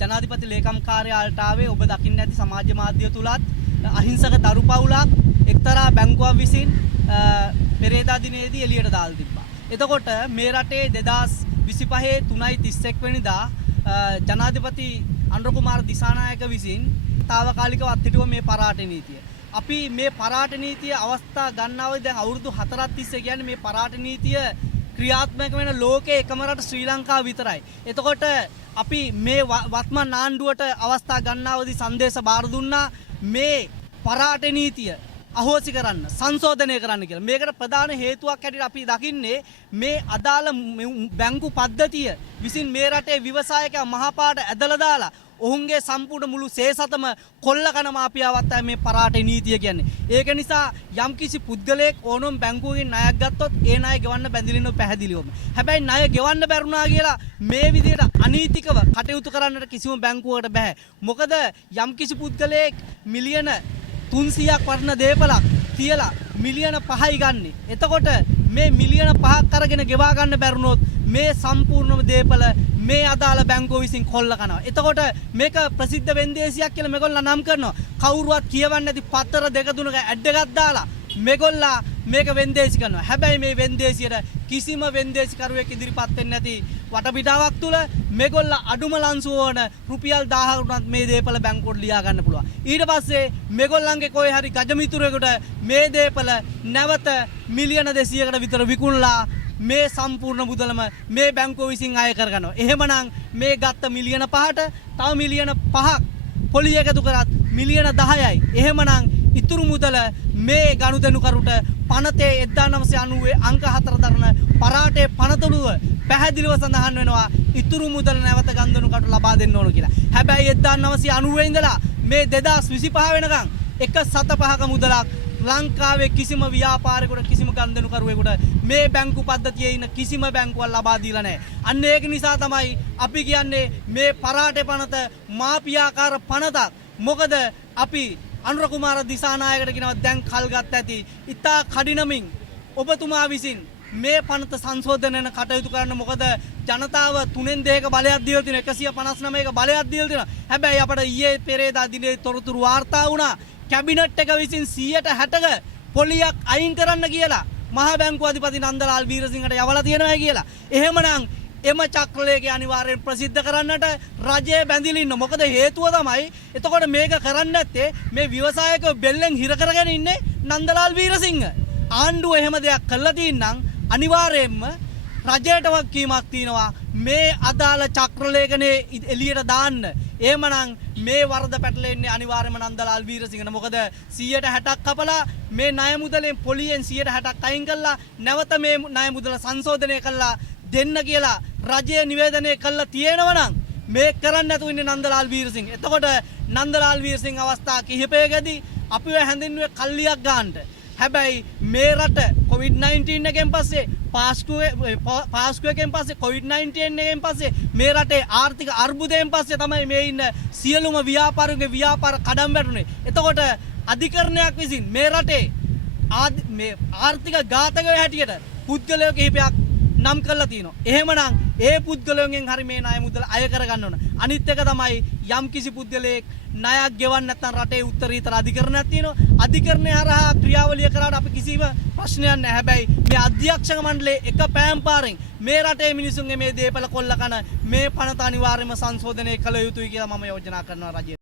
ජනාධිපති ලේකම් කාර්යාලයට ආවේ ඔබ දකින්න ඇති සමාජ මාධ්‍ය තුලත් අහිංසක දරු පවුලක් එක්තරා බැංකුවක් විසින් පෙරේදා දිනේදී එළියට දාලා තිබ්බා. එතකොට මේ රටේ 2025 3.31 වෙනිදා ජනාධිපති අනුර කුමාර දිසානායක විසින් తాවකාලිකව අත්හිටුව මේ පරාට නීතිය. අපි මේ පරාට නීතිය අවස්ථා ගන්නවද දැන් අවුරුදු 4ක් තිස්සේ කියන්නේ මේ පරාට නීතිය ක්‍රියාත්මක වෙන ලෝකයේ එකම රට ශ්‍රී ලංකාව විතරයි. එතකොට අපි මේ වත්මන් ආණ්ඩුවට අවස්ථා ගන්නවදී සංදේශ බාර දුන්නා මේ පරාට නීතිය අහෝසි කරන්න සංශෝධනය කරන්න කියලා. මේකට ප්‍රධාන හේතුවක් හැටියට අපි දකින්නේ මේ අදාළ බැංකු පද්ධතිය විසින් මේ රටේ ව්‍යවසායකයා මහපාට ඇදලා දාලා ඔවුන්ගේ සම්පූර්ණ මුළු සේසතම කොල්ල කන මාපියාවත් මේ පරාට නීතිය කියන්නේ. ඒක නිසා යම්කිසි පුද්ගලයෙක් ඕනම බැංකුවකින් ණයක් ගත්තොත් ඒ ණය ගෙවන්න බැඳිලිනව පැහැදිලිවම. හැබැයි ණය ගෙවන්න බැරුණා කියලා මේ විදිහට අනීතිකව කටයුතු කරන්නට කිසිම බැංකුවකට බෑ. මොකද යම්කිසි පුද්ගලයෙක් මිලියන 300ක් වර්ණ දේපලක් තියලා මිලියන 5යි ගන්නෙ. එතකොට මේ මිලියන 5ක් අරගෙන ගෙවා ගන්න බැරුණොත් මේ සම්පූර්ණම දේපල මේ අදාළ බැංකුව විසින් කොල්ල කරනවා. එතකොට මේක ප්‍රසිද්ධ වෙන්දේසියක් කියලා මේගොල්ලෝ නම් කරනවා. කවුරුවත් කියවන්නේ නැති පතර දෙක තුනක ඇඩ් එකක් දාලා මේගොල්ලා මේක වෙන්දේසි කරනවා. හැබැයි මේ වෙන්දේසියට කිසිම වෙන්දේසිකරුවෙක් ඉදිරිපත් වෙන්නේ නැති වටපිටාවක් තුල මේගොල්ලා අඩුම ලන්සුව වන රුපියල් 1000කට මේ දේපල බැංකුවට ලියා ගන්න පුළුවන්. ඊට පස්සේ මේගොල්ලන්ගේ කොයි හරි ගජමිතුරෙකුට මේ දේපල නැවත මිලියන 200කට විතර විකුණලා මේ සම්පූර්ණ මුදලම මේ බැංකුව විසින් අය කරගන්නවා. එහෙමනම් මේ ගත්ත මිලියන 5ට තව මිලියන 5ක් පොලි එකතු කරත් මිලියන 10යි. එහෙමනම් ඉතුරු මුදල මේ ගනුදෙනුකරුට පනතේ 1990 අංක 4 දරන පරාටේ පනතුළුව පැහැදිලිව සඳහන් වෙනවා ඉතුරු මුදල නැවත ගනුදෙනුකරුට ලබා දෙන්න ඕන කියලා. හැබැයි 1990 ඉඳලා මේ 2025 වෙනකන් එක සත පහක මුදලක් ලංකාවේ කිසිම ව්‍යාපාරිකයෙකුට කිසිම ගනුදෙනුකරුවෙකුට මේ බැංකු පද්ධතියේ ඉන්න කිසිම බැංකුවක් ලබා දීලා නැහැ. අන්න ඒක නිසා තමයි අපි කියන්නේ මේ පරාටේ පනත මාපියාකාර පනතක්. මොකද අපි අනුර කුමාර දිසානායකට කියනවා දැන් කල් ගත්ත ඇති. ඉතා කඩිනමින් ඔබතුමා විසින් මේ පනත සංශෝධනයන කටයුතු කරන්න. මොකද ජනතාව 3න් 2ක බලයක් දීලා තියෙනවා. 159ක බලයක් දීලා තියෙනවා. හැබැයි අපට ඊයේ පෙරේදා දිනේ තොරතුරු වාර්තා වුණා කැබිනට් එක විසින් 160ක පොලියක් අයින් කරන්න කියලා මහා බැංකුව අධිපති නන්දලාල් වීරසිංහට යවලා තියෙනවා කියලා. එහෙමනම් එම චක්‍රලේඛය අනිවාර්යෙන් ප්‍රසිද්ධ කරන්නට රජය බැඳිලා ඉන්න. මොකද හේතුව තමයි එතකොට මේක කරන්නේ නැත්තේ මේ ව්‍යවසායකව බෙල්ලෙන් හිර කරගෙන ඉන්නේ නන්දලාල් වීරසිංහ. ආණ්ඩුව එහෙම දෙයක් කළා තින්නම් අනිවාර්යයෙන්ම රජයට වගකීමක් තියෙනවා මේ අදාළ චක්‍රලේඛනේ එළියට දාන්න. එහෙමනම් මේ වරද පැටලෙන්නේ අනිවාර්යයෙන්ම නන්දලාල් වීරසිංහට. මොකද 160ක් කපලා මේ ණය මුදලෙන් පොලියෙන් 160ක් අයින් කළා නැවත මේ ණය මුදල සංශෝධනය කළා දෙන්න කියලා රජය නිවේදනය කළා තියෙනවනම් මේ කරන්න නැතුව ඉන්නේ නන්දලාල් වීරසිංහ. එතකොට නන්දලාල් වීරසිංහ අවස්ථා කිහිපයකදී අපිව හැඳින්වුවේ කල්ලියක් ගන්නට. හැබැයි මේ රට COVID-19 එකෙන් පස්සේ පාස්කුවකින් පස්සේ COVID-19 එකෙන් පස්සේ මේ රටේ ආර්ථික අර්බුදයෙන් පස්සේ තමයි මේ ඉන්න සියලුම ව්‍යාපාරිකගේ ව්‍යාපාර කඩම් වැටුනේ. එතකොට අධිකරණයක් විසින් මේ රටේ මේ ආර්ථික ඝාතකයෝ හැටියට පුද්ගලයෝ කිහිපයක් නම් කරලා තියෙනවා. එහෙමනම් ඒ පුද්ගලයන්ගෙන් හරි මේ ණය මුදල අය කරගන්න ඕන. අනිත් එක තමයි යම් කිසි පුද්ගලයෙක් ණයක් ගෙවන්න නැත්නම් රටේ උත්තරීතර අධිකරණයක් තියෙනවා. අධිකරණය හරහා ක්‍රියාවලිය කරාට අපි කිසිම ප්‍රශ්නයක් නැහැ. හැබැයි මේ අධ්‍යක්ෂක මණ්ඩලයේ එක පෑම් පාරෙන් මේ රටේ මිනිසුන්ගේ මේ දේපල කොල්ල කන මේ පනත අනිවාර්යයෙන්ම සංශෝධනය කළ යුතුයි කියලා මම යෝජනා කරනවා රජයට.